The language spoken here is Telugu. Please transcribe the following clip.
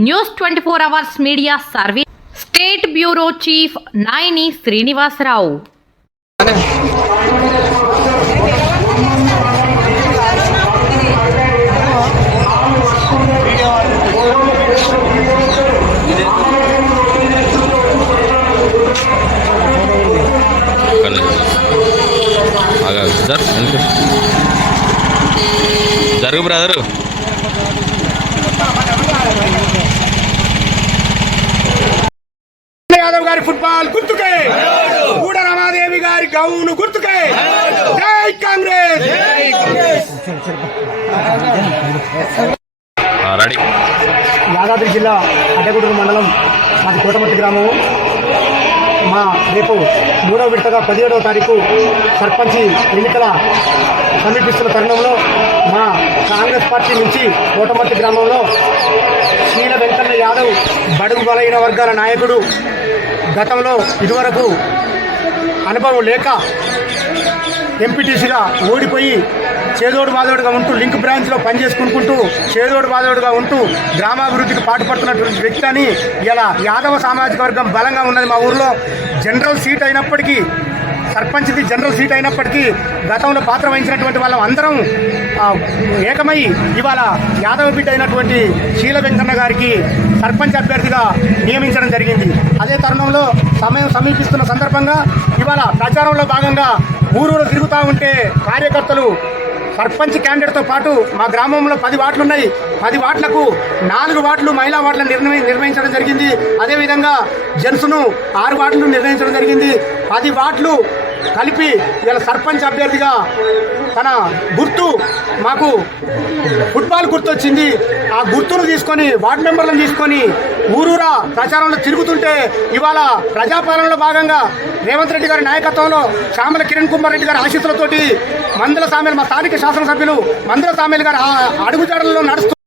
News twenty four hours media service state bureau chief Nayani Srinivasarao జరుగు బ్రదరు. యాదవ్ గారి ఫుట్బాల్ గుర్తుకే. గూడ రమాదేవి గారి గౌను గుర్తుకే. జై కాంగ్రెస్. యాదాద్రి జిల్లా అడ్డగూడూరు మండలం మాది కోటమట్టి గ్రామం మా రేపు మూడవ విడతగా పదిహేడవ తారీఖు సర్పంచి ఎన్నికల సమీపిస్తున్న తరుణంలో మా కాంగ్రెస్ పార్టీ నుంచి కోటమర్తి గ్రామంలో శ్రీల వెంకన్న యాదవ్ బడుగు బలైన వర్గాల నాయకుడు. గతంలో ఇదివరకు అనుభవం లేక ఎంపీటీసీగా ఓడిపోయి చేదోడు బాదోడుగా ఉంటూ లింక్ బ్రాంచ్లో పనిచేసుకుంటూ చేదోడు బాదోడుగా ఉంటూ గ్రామాభివృద్ధికి పాటుపడుతున్నటువంటి వ్యక్తి అని ఇలా యాదవ సామాజిక వర్గం బలంగా ఉన్నది మా ఊర్లో. జనరల్ సీట్ అయినప్పటికీ సర్పంచ్ది జనరల్ సీట్ అయినప్పటికీ గతంలో పాత్ర వహించినటువంటి వాళ్ళం అందరం ఏకమై ఇవాళ యాదవ బిడ్డ అయినటువంటి శీల వెంకన్న గారికి సర్పంచ్ అభ్యర్థిగా నియమించడం జరిగింది. అదే తరుణంలో సమయం సమీపిస్తున్న సందర్భంగా ఇవాళ ప్రచారంలో భాగంగా ఊరూరు తిరుగుతూ ఉంటే కార్యకర్తలు సర్పంచ్ క్యాండిడేట్తో పాటు మా గ్రామంలో పది వార్డులు ఉన్నాయి పది వార్డులకు నాలుగు వార్డులు మహిళా వార్డులను నిర్ణయి నిర్వహించడం జరిగింది. అదేవిధంగా జెంట్స్ను ఆరు వార్డులు నిర్ణయించడం జరిగింది. పది వార్డులు కలిపి ఇలా సర్పంచ్ అభ్యర్థిగా తన గుర్తు మాకు ఫుట్బాల్ గుర్తు వచ్చింది ఆ గుర్తును తీసుకొని వార్డు మెంబర్లను తీసుకొని ఊరూరా ప్రచారంలో తిరుగుతుంటే ఇవాళ ప్రజాపాలనలో భాగంగా రేవంత్ రెడ్డి గారి నాయకత్వంలో శ్యామల కిరణ్ కుమార్ రెడ్డి గారి ఆశీస్సులతోటి మందల సామెలు మా స్థానిక శాసనసభ్యులు మందల సామెలు గారు అడుగుజాడల్లో నడుస్తూ